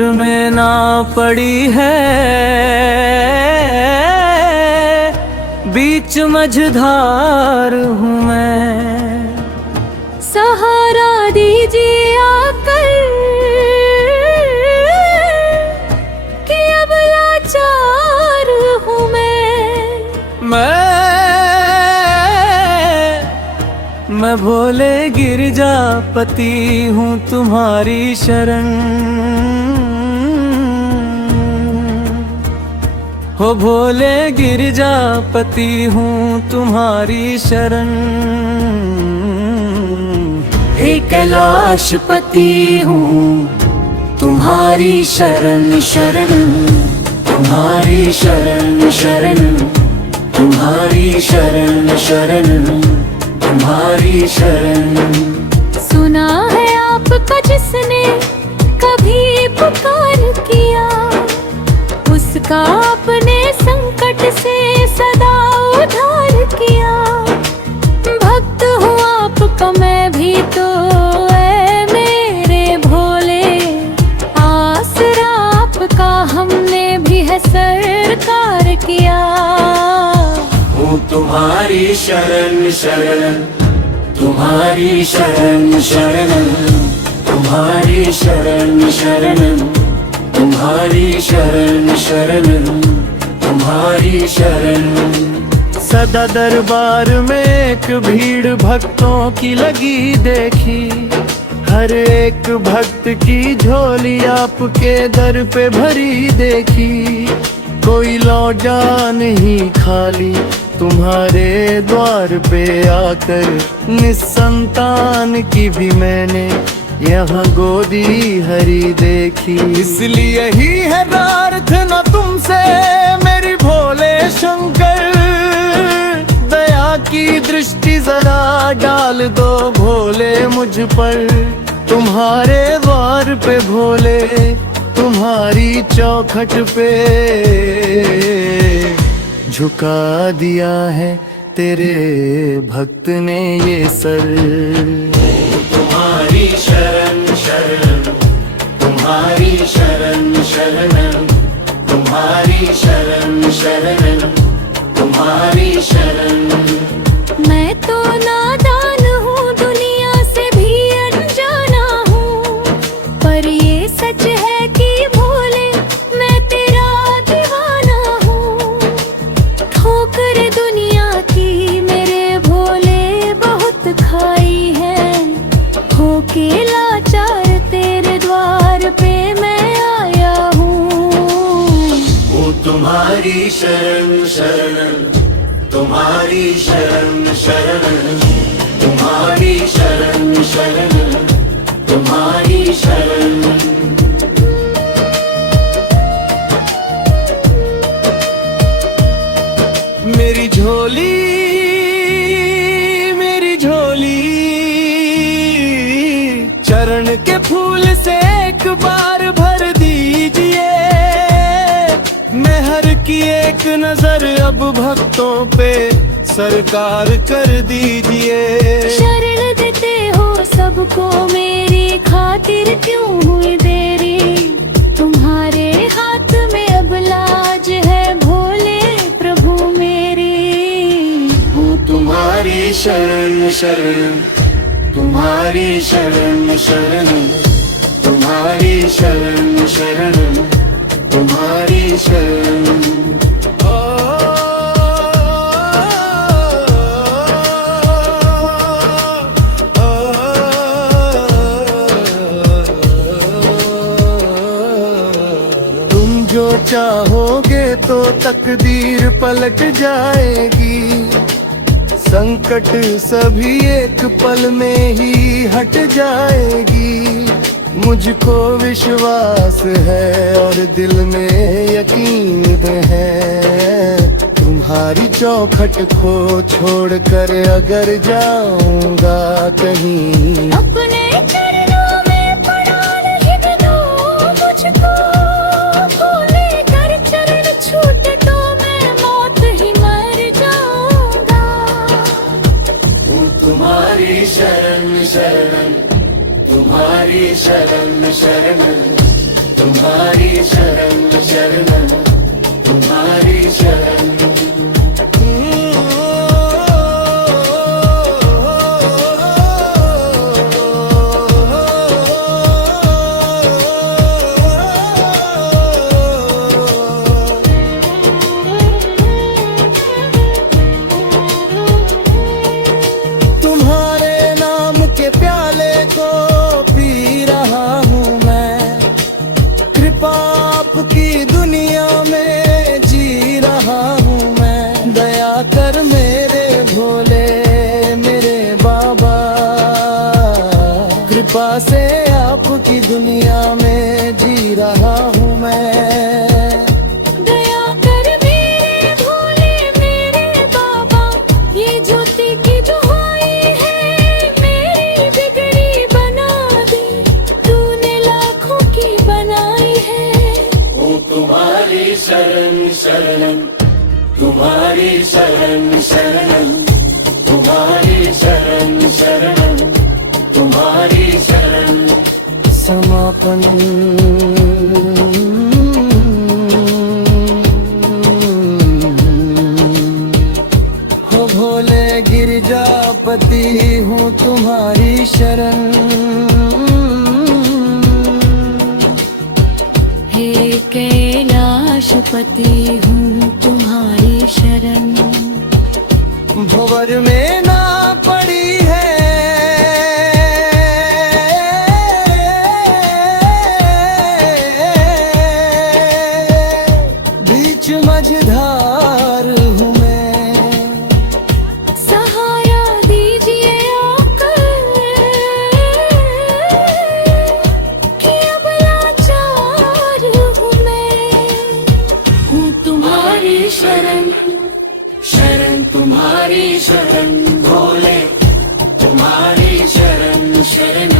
नजर में ना पड़ी है, बीच मझधार हूँ मैं। सहारा दीजिए आकर कि अब लाचार हूँ मैं भोले गिरजापति हूँ तुम्हारी शरण। हो भोले गिरजापति हूँ तुम्हारी शरण। हे कैलाशपति हूँ तुम्हारी शरण शरण, तुम्हारी शरण शरण, तुम्हारी शरण शरण, तुम्हारी शरण। सुना है आपका जिसने कभी पुकार किया, उसका अपने संकट से सदा उद्धार किया। भक्त हूँ आपका मैं भी तो ऐ मेरे भोले, आसरा आपका हमने भी है सरकार किया। हूँ तुम्हारी शरण शरण, तुम्हारी शरण शरण, तुम्हारी शरण शरण, तुम्हारी शरण शरण, तुम्हारी शरण। सदा दरबार में एक भीड़ भक्तों की लगी देखी, हर एक भक्त की झोली आपके दर पे भरी देखी। कोई लौटा नहीं खाली तुम्हारे द्वार पे आकर, निसंतान की भी मैंने यहाँ गोदी हरी देखी। इसलिए ही है प्रार्थना तुमसे मेरी भोले शंकर, दया की दृष्टि जरा डाल दो भोले मुझ पर। तुम्हारे द्वार पे भोले, तुम्हारी चौखट पे झुका दिया है तेरे भक्त ने ये सर। तुम्हारी शरण शरण, तुम्हारी शरण शरण, तुम्हारी शरण शरण, तुम्हारी शरण। मैं तो नादान हूँ, दुनिया से भी अनजाना हूँ, पर ये सच है कि भोले मैं तेरा दीवाना हूँ। ठोकर दुनिया की मेरे भोले बहुत खाई है, होके लाचार तेरे द्वार पे मैं आया हूँ। वो तुम्हारी शरण शरण, तुम्हारी शरण शरण, तुम्हारी शरण शरण, तुम्हारी शरण। मेरी झोली, मेरी झोली चरण के फूल से एक बार भर दीजिए। मेहर की एक नजर अब भक्तों पे सरकार कर दीजिए। शरण देते हो सबको मेरी खातिर क्यों हुई देरी, तुम्हारे हाथ में अब लाज है भोले प्रभु मेरी। हूँ तुम्हारी शरण शरण, तुम्हारी शरण शरण, तुम्हारी शरण शरण, तुम्हारी शरण। तुम जो चाहोगे तो तकदीर पलट जाएगी, संकट सभी एक पल में ही हट जाएगी। मुझको विश्वास है और दिल में यकीन है, तुम्हारी चौखट को छोड़कर अगर जाऊंगा कहीं, अपने चरणों में पड़ा रह दो मुझको भोले, कर चरण छूटे तो मैं मौत ही मर जाऊंगा। तुम्हारी शरण शरण, तुम्हारी शरण शरण, तुम्हारी शरण शरण तुम्हारी शरण तुम्हारे नाम के प्याले को पी रहा हूँ मैं, कृपा आपकी दुनिया में जी रहा हूँ मैं। दया कर मेरे भोले मेरे बाबा, कृपा से आपकी दुनिया में जी रहा हूँ मैं। दया कर मेरे भोले मेरे बाबा, ये ज्योति की दुहाई है, मेरी बिगड़ी बना दी, तूने लाखों की बनाई है। ओ तुम्हारी शरण शरण तुम्हारी शरण शरण तुम्हारी शरण शरण तुम्हारी शरण। समापन हो भोले गिरजापति हूँ तुम्हारी शरण। हे कैलाशपति हूँ तुम्हारी शरण। भंवर में ना पड़ी है बीच मझधार हूँ मैं, सहारा दीजिए आकर कि अब लाचार हूँ मैं। हूँ तुम्हारी शरण शरण तुम्हारी शरण भोले तुम्हारी शरण शरण